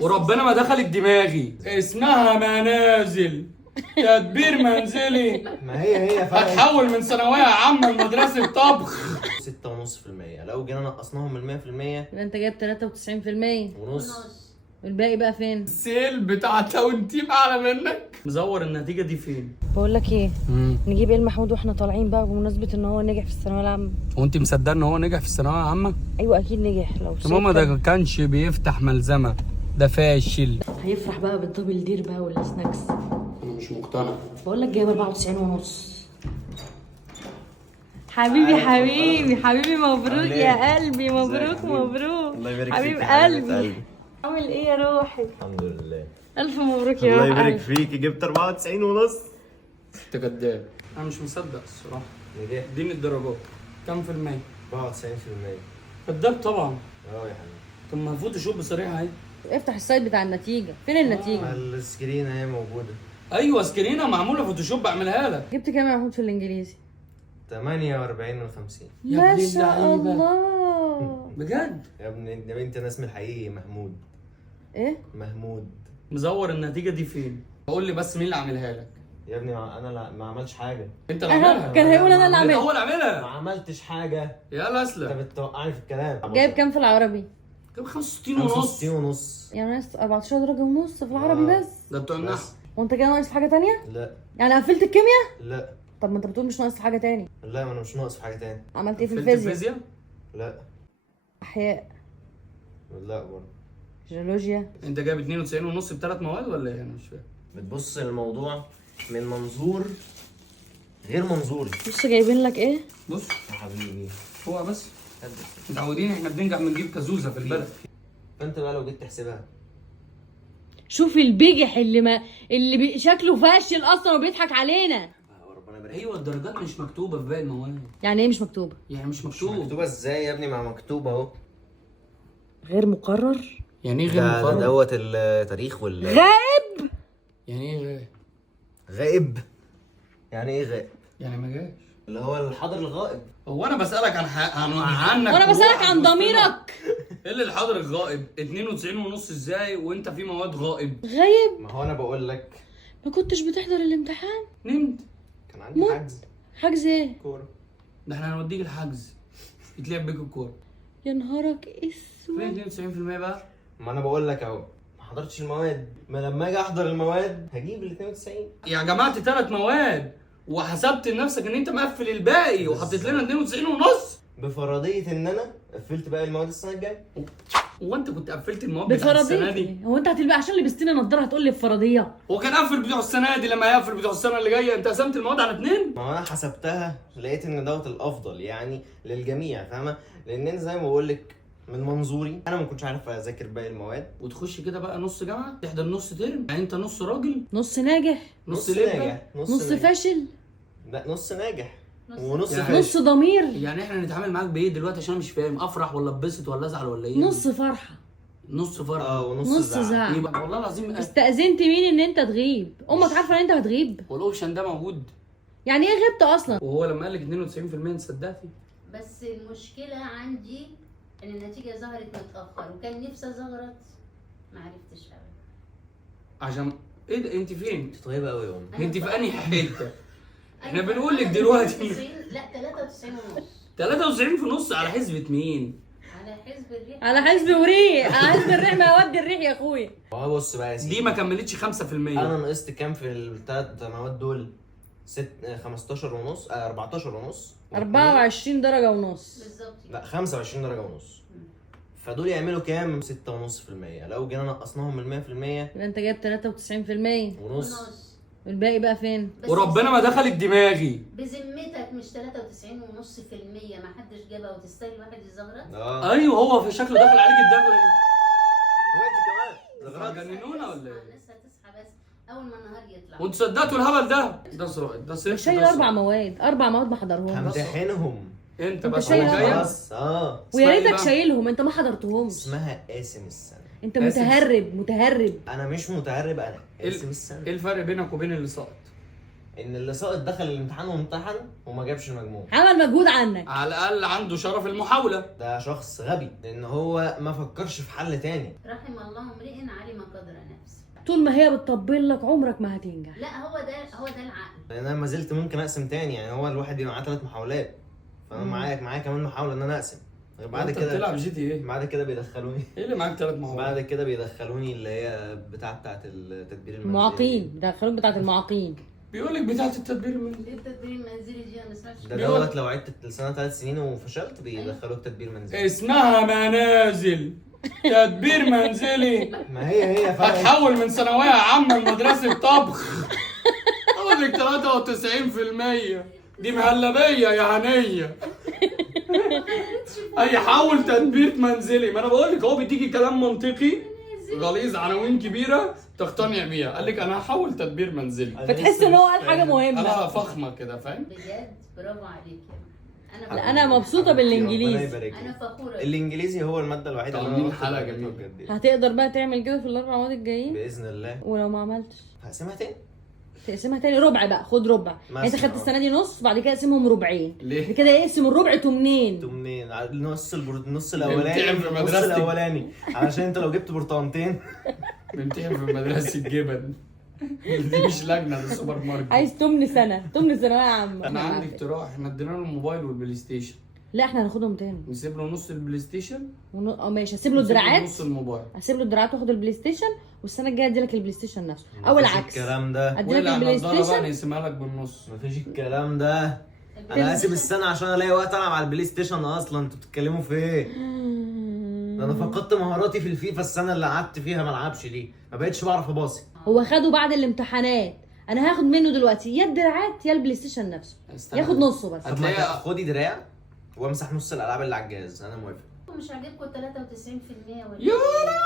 وربنا ما دخلت دماغي. اسمها منازل تدبير منزلي. ما هي فرق هتحول من ثانويه عامه لمدرسه طبخ. 6.5%. لو جينا نقصناهم من 100% يبقى انت جايب 93% ونص. والباقي بقى فين؟ السيل بتاع تاون تيم اعلى منك. مزور النتيجه دي فين؟ بقول لك ايه، نجيب ايه المحمود واحنا طالعين بقى بمناسبه ان هو نجح في الثانويه العامه. وانت مصدقه ان هو نجح في الثانويه العامه؟ ايوه اكيد نجح. لو ماما ده كانش بيفتح ملزمه، ده فاشل. هيفرح بقى بالدبل دير بقى والسناكس. انا مش مقتنع. بقول لك جايب 94 ونص. حبيبي حبيبي حبيبي مبروك يا قلبي، مبروك مبروك. الله يبارك حبيب فيك قلبي. عامل ايه يا روحي؟ الحمد لله. الف مبروك يا الله روحي. يبارك فيك. جبت 94 ونص. انت كداب. انا مش مصدق الصراحه. نجحت اديني الدرجات كام في المية؟ 94%. كداب طبعا. اه يا حبيبي. طب ما فوتوشوب صريحه اهي. افتح السايت بتاع النتيجه، فين النتيجه؟ السكرين اهي موجوده. ايوه سكرينه معموله فوتوشوب اعملها لك. جبت كام يا محمود في الانجليزي؟ 48 من 50. يا ما ابن شاء اللعيبة. الله. بجد يا ابني يا بنتي انا اسمي الحقيقي محمود. ايه؟ محمود. مزور النتيجه دي فين؟ قول لي بس مين اللي عاملها لك؟ يا ابني انا لا ما عملش حاجه. انت اللي عاملها. كان هيقول انا اللي انت عاملها. هو اللي ما عاملها. عملتش حاجه. يا انت اسلم. بتوقعني في الكلام. جايب كام في العربي؟ جاب 65 ونص. 65 ونص. يعني ناقص 14 درجه ونص في العربي بس. ده بتوع النحو. بس. وانت كده ناقص في حاجه تانية؟ لا يعني قفلت الكيمياء؟ لا طب ما انت بتقول مش ناقص في حاجه تاني. لا، ما انا مش ناقص في حاجه تاني. عملت ايه في قفلت الفيزياء؟ لا احياء؟ لا برضه. جيولوجيا؟ انت جايب 92 ونص بثلاث مواد ولا ايه؟ انا مش فاهم. بتبص للموضوع من منظور غير منظوري. بص جايبين لك ايه؟ بص يا حبيبي هو بس متعودين احنا بننجح بنجيب كازوزه في البلد. فانت بقى لو جيت تحسبها شوف البجح اللي شكله فاشل اصلا وبيضحك علينا. ربنا يبارك. ايوه الدرجات مش مكتوبه في باقي المواد. يعني ايه مش مكتوبه؟ يعني مش مش مكتوب. مكتوبه ازاي يا ابني؟ ما مكتوبه اهو. غير مقرر؟ يعني ايه غير ده مقرر؟ دوت التاريخ غائب؟ يعني ايه غير؟ غائب. يعني ايه غائب؟ يعني ما جاش. اللي هو الحاضر الغائب. هو انا بسالك عنك وانا بسالك وروحك عن وسطنا. ضميرك. ايه اللي الحاضر الغائب 92 ونص ازاي وانت في مواد غائب؟ غايب؟ ما هو انا بقول لك ما كنتش بتحضر الامتحان؟ نمت. كان عندي موت. حجز حجز ايه؟ كوره. ده احنا هنوديك الحجز يتلعب بيك الكوره. يا نهارك فين اسود. 92% بقى؟ ما انا بقول لك اهو ما حضرتش المواد. ما لما اجي احضر المواد هجيب ال 92. يا جماعه ثلاث مواد وحسبت لنفسك ان انت مقفل الباقي وحطيت لنا 92 ونص. بفرضيه ان انا قفلت باقي المواد السنه الجايه. هو انت كنت قفلت المواد بتاعت السنه دي؟ بفرضيه؟ هو انت هتلبس عشان لبستني نضاره هتقول لي بفرضيه؟ هو كان قفل بتوع السنه دي لما يقفل بتوع السنه اللي جايه انت قسمت المواد على اثنين؟ ما هو انا حسبتها لقيت ان دوت الافضل يعني للجميع، فاهمه؟ لان انا زي ما بقول لك من منظوري انا ما كنتش عارف اذاكر باقي المواد. وتخش كده بقى نص جامعه تحضر نص ترم، يعني انت نص راجل نص ناجح؟ نص ليه؟ ناجح. نص ناجح. فاشل؟ لا نص ناجح ونص يعني فاشل. نص ضمير؟ يعني احنا نتعامل معاك بايه دلوقتي عشان أنا مش فاهم؟ افرح ولا اتبسط ولا ازعل ولا ايه؟ نص فرحه؟ نص فرق. ونص نص زعل. زعل. يبقى والله العظيم استأذنت مين ان انت تغيب؟ امك عارفه ان انت هتغيب؟ والاوبشن ده موجود. يعني ايه غبت اصلا؟ وهو لما قال لك 92% انت صدقتي؟ بس المشكلة عندي إن النتيجة ظهرت متأخر وكان نفسي أزغرط ما عرفتش أوي. عشان ايه ده انت فين؟ انت طيبه قوي يا ام. انت في انهي حته؟ احنا أنا بنقول لك أنا دلوقتي 93 لا 93 ونص 93 في نص على حسبة مين؟ على حزب الريح. على حزب وريق، على حزب الريح ما يودي الريح يا اخويا. هو بص بقى يا سيدي، دي ما كملتش 5%. انا نقصت كام في الثلاث مواد دول؟ 15 ونص 14 ونص 24 درجه ونص. بالظبط. لا 25 درجه ونص. فدول يعملوا كام؟ 6.5%. لو جينا نقصناهم من 100% يبقى انت جايب 93% ونص. والباقي بقى فين؟ بس وربنا ما دخلت دماغي. بذمتك مش 93.5% ما حدش جابها وتستاهل واحد يزغرط؟ ايوه هو في شكله داخل عليك الدخله دي. وانت كمان زغرات. جننونا ولا ايه؟ الناس هتصحى بس أول ما النهار يطلع. وانتوا صدقتوا الهبل ده؟ ده صراحه ده صفر. شايل ده 4 صفر. مواد، 4 مواد ما حضرهمش. همتحنهم. انت انت بس شايل اللي أربعة. جايه. خلاص ويا اسمها ايه ريتك بقى؟ شايلهم، انت ما حضرتهمش. اسمها قاسم السنه. انت قاسم. متهرب متهرب. انا مش متهرب، انا ايه قاسم السنه. الفرق بينك وبين اللي سقط؟ ان اللي ساقط دخل الامتحان وامتحن وما جابش المجموع، عمل مجهود عنك. على الاقل عنده شرف المحاوله. ده شخص غبي لان هو ما فكرش في حل تاني. رحم الله امرئ علم قدر نفسه. طول ما هي بتطبل لك عمرك ما هتنجح. لا هو ده العقل. لان انا ما زلت ممكن اقسم تاني، يعني هو الواحد يبقى معاه 3 محاولات، فانا معايا كمان محاوله ان انا اقسم. بعد انت كده بتلعب GTA ايه؟ بعد كده بيدخلوني ايه اللي معاك 3 محاولات؟ بعد كده بيدخلوني اللي هي بتاعت التدبير المنزلي. المعاقين، ده الخلود بتاعت المعاقين. بيقول لك بتاعت التدبير المنزلي. ايه التدبير المنزلي دي؟ انا ما سمعتش. ده دوت لو عدت السنه 3 سنين وفشلت بيدخلوك تدبير منزلي. اسمها منازل، تدبير منزلي. ما هي فرق. هتحول من ثانويه عامه لمدرسه طبخ. اقول لك 93%. دي مهلبيه يا هنيه. هيحول تدبير منزلي. ما انا بقول لك هو بيديكي كلام منطقي غليظ، عناوين كبيره تقتنع بيها. قال لك انا هحول تدبير منزلي. فتحس ان هو قال حاجه مهمه. انا فخمه كده فاهم. بجد برافو عليك يا لا انا مبسوطه بالانجليزي. انا فخوره. الانجليزي هو الماده الوحيده اللي عاملين انا حلقة باخد جميلة. بجد. هتقدر بقى تعمل كده في الاربع مواد الجايين؟ باذن الله. ولو ما عملتش هقسمها تاني. تقسمها تاني ربع بقى، خد ربع. يعني انت خدت السنه دي نص، بعد كده اقسمهم ربعين. ليه؟ بعد كده اقسم الربع تمنين. منين؟ النص بمتحن الاولاني في النص مدرستك. الاولاني علشان انت لو جبت برتقانتين بنمتحن في مدرسه جبن. دي مش لجنه، ده سوبر ماركت. عايز تمن سنه، تمن ثانويه عامه. انا عندي اقتراح، احنا ادينا له الموبايل والبلاي ستيشن. لا احنا هناخدهم تاني. نسيب له نص البلاي ستيشن ماشي، هسيب له الدراعات، نص الموبايل. هسيب له الدراعات واخد البلاي ستيشن، والسنه الجايه ادي لك البلاي ستيشن نفسه او العكس. الكلام ده ادي لك البلاي النضاره بقى ستيشن. نقسمها لك بالنص. مفيش الكلام ده. انا هسيب السنه عشان الاقي وقت العب على البلاي ستيشن اصلا. انتوا بتتكلموا في ايه؟ ده انا فقدت مهاراتي في الفيفا السنه اللي قعدت فيها ما العبش ليه، ما بقتش بعرف اباصي. هو خده بعد الامتحانات، انا هاخد منه دلوقتي يا الدراعات يا البلاي ستيشن نفسه. استنى. ياخد نصه بس. طب ما هتلاقي- خدي دراع وامسح نص الالعاب اللي على الجهاز، انا موافق. مش عاجبكم 93% ولا يا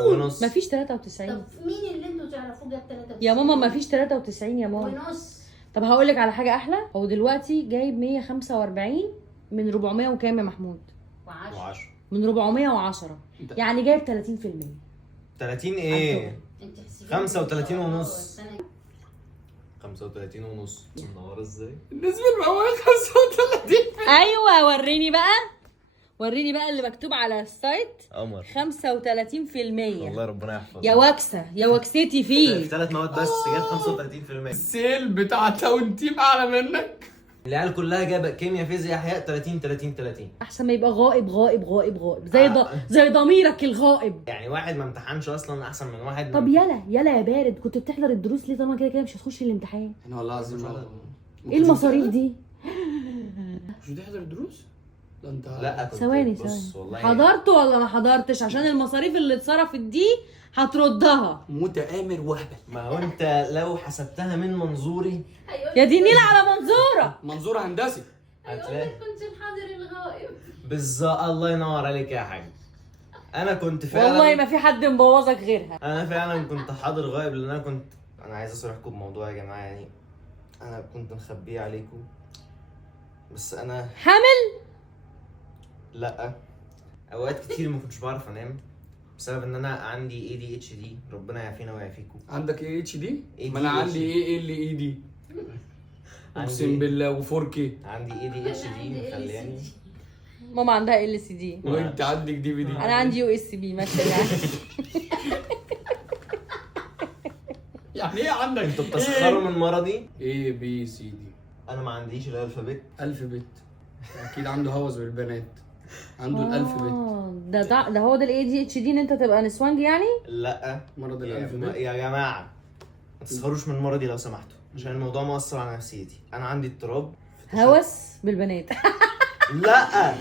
إيه؟ ونص. مفيش 93 طب مين اللي انتوا تعرفوه جاب 93؟ يا ماما، مفيش 93 يا ماما. ونص. طب هقول لك على حاجه احلى، هو دلوقتي جايب 145 من 400 وكام يا محمود؟ و10. و10 من 410، يعني جايب 30%. 30 ايه؟ انت حسيتي 35 إن شاء الله ونص. السنة 35 ونص. النهار ازاي؟ بالنسبه للمواد 35. ايوه وريني بقى اللي مكتوب على السايت. قمر 35%. والله ربنا يحفظك. يا وكسه يا وكستي في فيه. 3 مواد بس جاب 35%. السيل بتاع تاون تيم اعلى منك. العيال كلها جايبه كيمياء فيزياء احياء 30. احسن ما يبقى غائب زي ضميرك الغائب. يعني واحد ما امتحنش اصلا احسن من واحد. طب يلا يا بارد، كنت بتحضر الدروس ليه طالما كده مش هتخش الامتحان؟ انا والله العظيم ايه المصاريف دي؟ مش بتحضر الدروس؟ ده انت لا كنت ثواني بص والله حضرت ولا ما حضرتش؟ عشان المصاريف اللي اتصرفت دي هتردها. متآمر وهبل. ما هو انت لو حسبتها من منظوري هيقول يا دي النيلة على منظورة. منظور هندسي. هتلاقي كنت الحاضر الغائب. بالظبط. الله ينور عليك يا حاج. انا كنت فعلا والله ما في حد مبوظك غيرها. انا فعلا كنت حاضر غائب لان انا عايز اصرحكم بموضوع يا جماعه. يعني انا كنت مخبيه عليكم بس انا حامل؟ لا، اوقات كتير ما كنتش بعرف انام بسبب ان انا عندي ADHD. ربنا يعافينا ويعافيكم. عندك ADHD؟ ADHD. ما انا عندي ايه اللي ايدي. اقسم بالله و4K. عندي ADHD مخلياني. ماما عندها LCD وانت عندك DVD. انا عندي USB ماشي يعني. يعني ايه عندك؟ انتوا بتسخروا من مرضي. ABCD. انا ما عنديش الالفابت. الفابت. اكيد عنده هوس بالبنات. عنده الالفابت. ده هو ده ADHD ان انت تبقى نسوانج يعني؟ لا مرض يا الالفابت. جماعه ما تسخروش من مرضي لو سمحتوا عشان الموضوع مؤثر على نفسيتي. انا عندي اضطراب هوس بالبنات. لا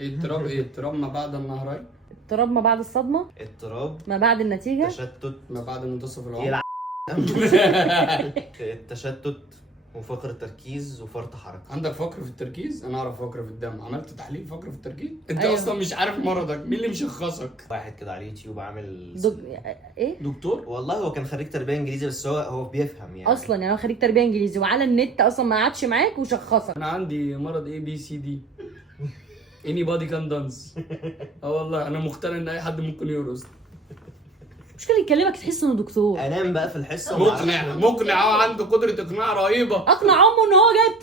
اضطراب ايه؟ اضطراب ما بعد النهرين. اضطراب ما بعد الصدمة، اضطراب ما بعد النتيجة. تشتت ما بعد منتصف العمر. يلعب التشتت وفقر التركيز وفرط حركه. عندك فقر في التركيز؟ انا اعرف فقر في الدم. عملت تحليل فقر في التركيز؟ انت أيوة. اصلا مش عارف مرضك. مين اللي مشخصك؟ واحد كده على اليوتيوب عامل ايه؟ دكتور؟ والله هو كان خريج تربيه انجليزي بس هو بيفهم يعني. اصلا يعني هو خريج تربية انجليزي وعلى النت اصلا ما قعدش معاك وشخصك. انا عندي مرض ABCD. anybody can dance. اه والله انا مقتنع ان اي حد ممكن يرقص. مش كان يكلمك تحس انه دكتور. انام بقى في الحصه وما مقنع أعرفش. مقنع، عنده قدره اقناع رهيبه. اقنع امه ان هو جايب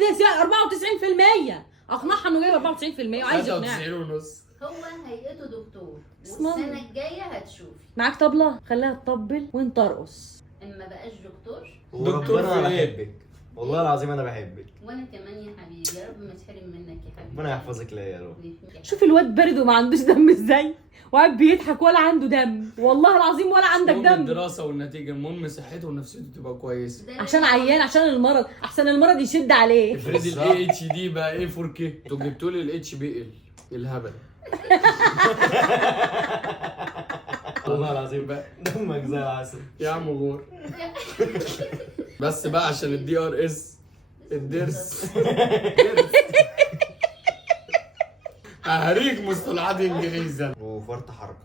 94%، اقنعها انه جايب 94% وعايز يقنعها. 93 ونص. هو هيئته دكتور، اسم الله. والسنه الجايه هتشوفي. معاك طبلة خليها تطبل وانت ارقص. اما بقاش دكتور، دكتور وربنا انا في إيه؟ بحبك والله العظيم، انا بحبك. وانا كمان يا حبيبي، يا رب ما تحرم منك يا حبيبي. ربنا يحفظك ليا يا رب. شوف الواد بارد وما عندوش دم ازاي، وقاعد بيضحك ولا عنده دم، والله العظيم ولا عندك المهم دم. الدراسه والنتيجه، المهم صحته ونفسيته تبقى كويسه. عشان عيان، عشان المرض، احسن المرض يشد عليه. افرض الاي اتش دي بقى ايه 4 كي، انتوا جبتوا لي الاتش بي ال الهبل. والله العظيم بقى دمك زي العسل. يا عم غور. بس بقى عشان الدي ار اس الدرس. هريك مصطلحات انجليزي. وفرط حركه،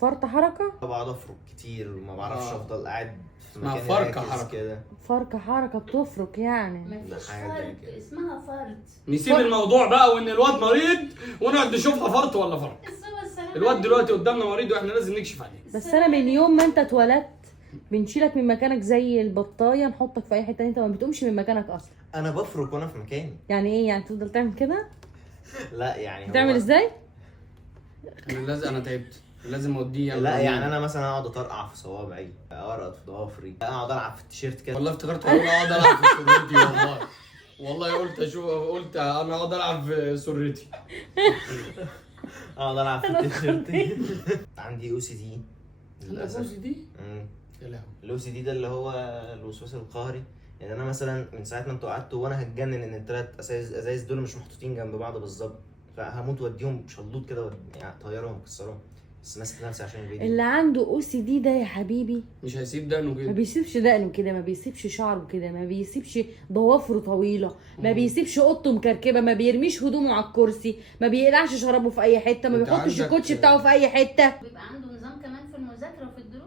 فرط حركة. بقعد افرك كتير وما بعرفش افضل قاعد في اسمها مكان فركة راكز حركة. كده. فرق حركة بتفرك يعني. مفيش حاجة زي فرد كده. اسمها فرد. نسيب الموضوع بقى وان الواد مريض ونقعد نشوفها فرط ولا فرط. الواد دلوقتي قدامنا مريض واحنا لازم نكشف عليه. بس انا من يوم ما انت اتولدت بنشيلك من مكانك زي البطايه، نحطك في اي حته، انت ما بتقومش من مكانك اصلا. انا بفرك وانا في مكاني. يعني ايه يعني تفضل تعمل كده؟ لا يعني بتعمل هو- ازاي؟ انا تعبت، لازم اوديه. لا يعني انا مثلا اقعد اطرقع في صوابعي، ارقد في ضوافري، اقعد العب في التيشيرت كده. والله افتكرت اقول اقعد العب في سرتي. والله قلت انا اقعد العب في سرتي. اقعد العب في التيشيرت. عندي او سي دي الاساسي دي يا لهوي. الاو سي دي ده اللي هو الوسواس القهري. يعني انا مثلا من ساعه ما انتوا قعدتوا وانا هتجنن ان الثلاث ازايز دول مش محطوطين جنب بعض بالظبط، فهموت واديهم شلوط كده يعني طيرهم كسرهم، بس ماسك نفسي عشان الفيديو. اللي عنده او سي دي ده يا حبيبي مش هيسيب دقنه ما كده. بيسيبش دقنه كده، ما بيسيبش شعره كده، ما بيسيبش ضوافره طويله، ما بيسيبش اوضته مكركبه، ما بيرميش هدومه على الكرسي، ما بيقلعش شرابه في اي حته، ما انت بيحطش عندك- الكوتش بتاعه في اي حته. بيبقى عنده نظام كمان في المذاكره وفي الدروس.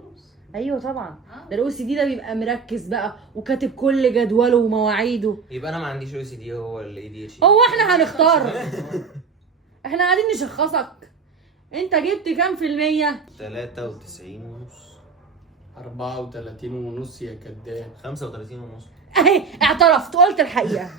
ايوه طبعا. اه ده الاو سي دي ده بيبقى مركز بقى وكاتب كل جدوله ومواعيده. يبقى انا ما عنديش او سي دي، هو الاي دي اتش. هو احنا هنختار؟ احنا قاعدين نشخصك. انت جبت كام في المية؟ 93 ونص. 34 ونص يا كداب. 35 ونص. اهي اعترفت قلت الحقيقة.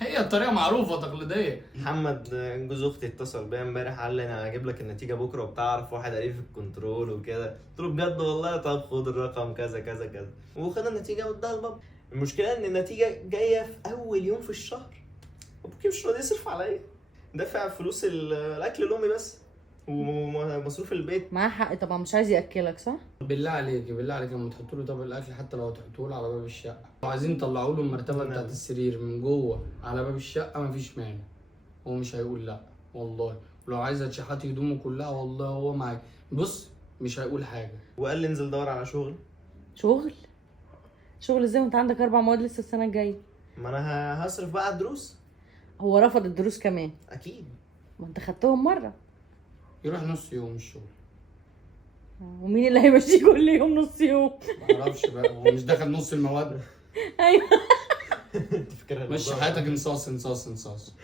هي الطريقه معروفه تقليديه. محمد جوز اختي اتصل بيا امبارح قال لي انا هجيب لك النتيجه بكره وبتاع، اعرف واحد قريب في الكنترول وكده. قلت له بجد والله؟ طب خد الرقم كذا كذا كذا، وخد النتيجه واداها لبابا. المشكله ان النتيجه جايه في اول يوم في الشهر، ابوكي مش راضي يصرف عليا، دافع فلوس الاكل لامي بس ومصروف البيت. معاه حق طبعا، مش عايز ياكلك صح؟ بالله عليك لما تحطوا له طب الاكل، حتى لو تحطوه له على باب الشقه، لو عايزين تطلعوا له المرتبه بتاعت السرير من جوه على باب الشقه مفيش مانع، هو مش هيقول لا والله. ولو عايزه تشحتي هدومه كلها والله هو معاك، بص مش هيقول حاجه. وقال لي انزل دور على شغل. شغل ازاي وانت عندك 4 مواد لسه السنة الجاية؟ ما انا هصرف بقى على الدروس هو رفض الدروس كمان؟ اكيد. ما انت خدتهم مرة. يروح نص يوم الشغل. ومين اللي هيمشيه كل يوم نص يوم؟ معرفش بقى، هو مش داخل نص المواد. ايوه. تفكرها مشي حياتك انصاص انصاص انصاص.